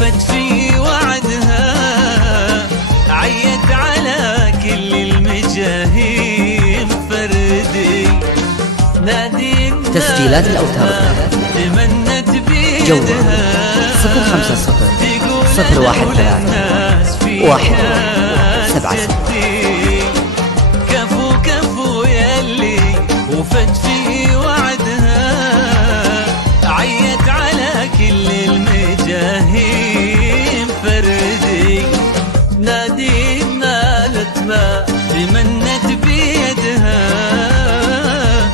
وفت في وعدها، عيت على كل المجاهيم فردي. نادي تسجيلات الأوتار تمنت بيدها، جوال 050 013 117. كفو كفو يلي وفت في وعدها، عيت على كل المجاهيم فردي. نادي نالت ما تمنت بيدها،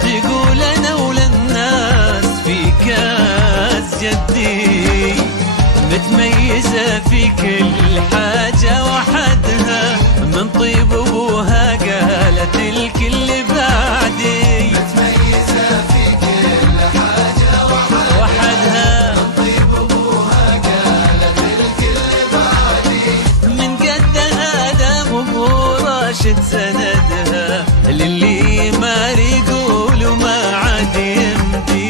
تقول انا وللناس في كاس جدي. متميزة في كل حاجة وحدها، من طيب ابوها قالت الكل بعدي. متميزة في كل حاجة وحدها، من طيب ابوها قالت الكل بعدي. من قدها دام ابو راشد سندها، للي ما يقول وما عاد يمدي.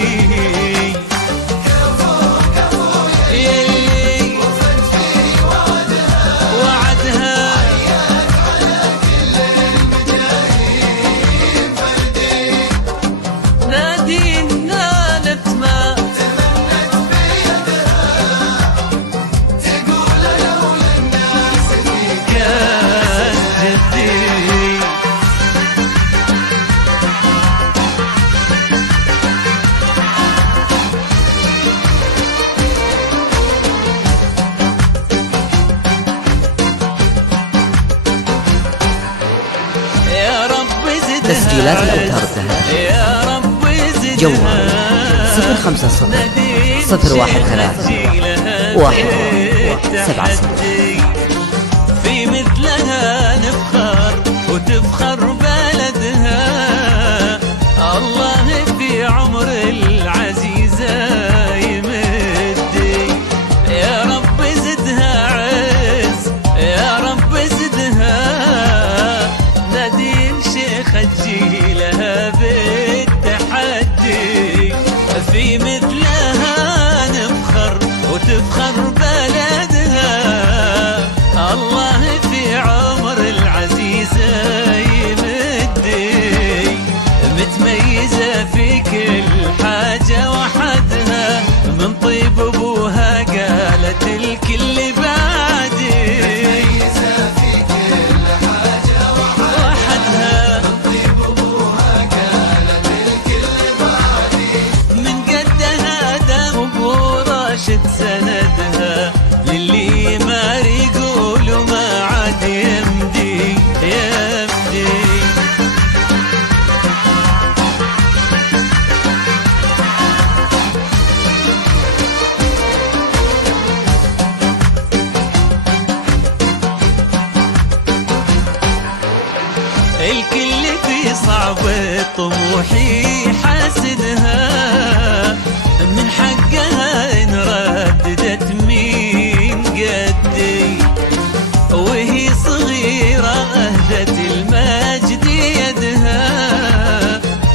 تسجيلات الأوتار الذهبية يا رب زدها، جوال 050 013 117. في مثلها نفخر وتفخر بلدها، الله في عمر العزيزة يمدي. يا رب زدها عز، يا رب زدها، نادين شيخ تجيلها بالتحدي. في مثلها نفخر وتفخر بلدها، الله في عمر العزيزة يمدي. متميزة في كل حاجة وحدها، من طيب ابوها قالت الكل بعدي. متميزة في كل حاجة وحدها، من طيب ابوها قالت الكل بعدي. من قدها دام ابو راشد سندها، للي ما يقول وما عاد يمدي يمدي. الكل في صعب طموحي حاسدها، من حقها إن رددت مين قدي. وهي صغيرة أهدت المجد يدها،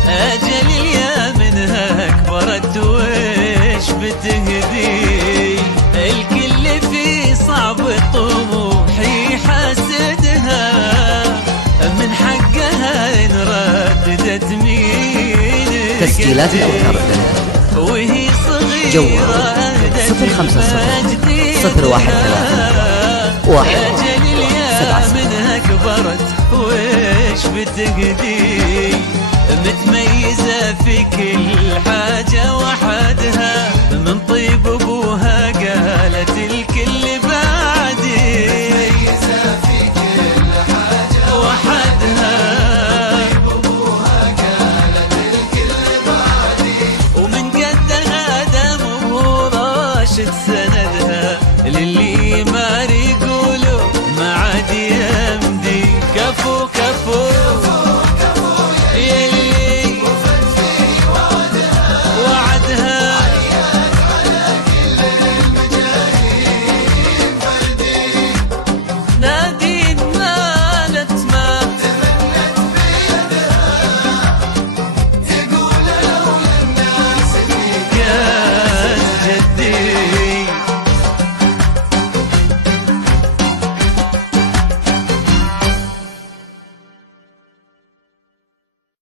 أجل يا منها كبرت وش بتهدي. الكل في صعب طموحي حاسدها، من حقها إن رددت مين. تسجيلات الأوتار الذهبية وهي صغيرة جوال 050 013 أجل يا 117. منها كبرت وش بتقدي.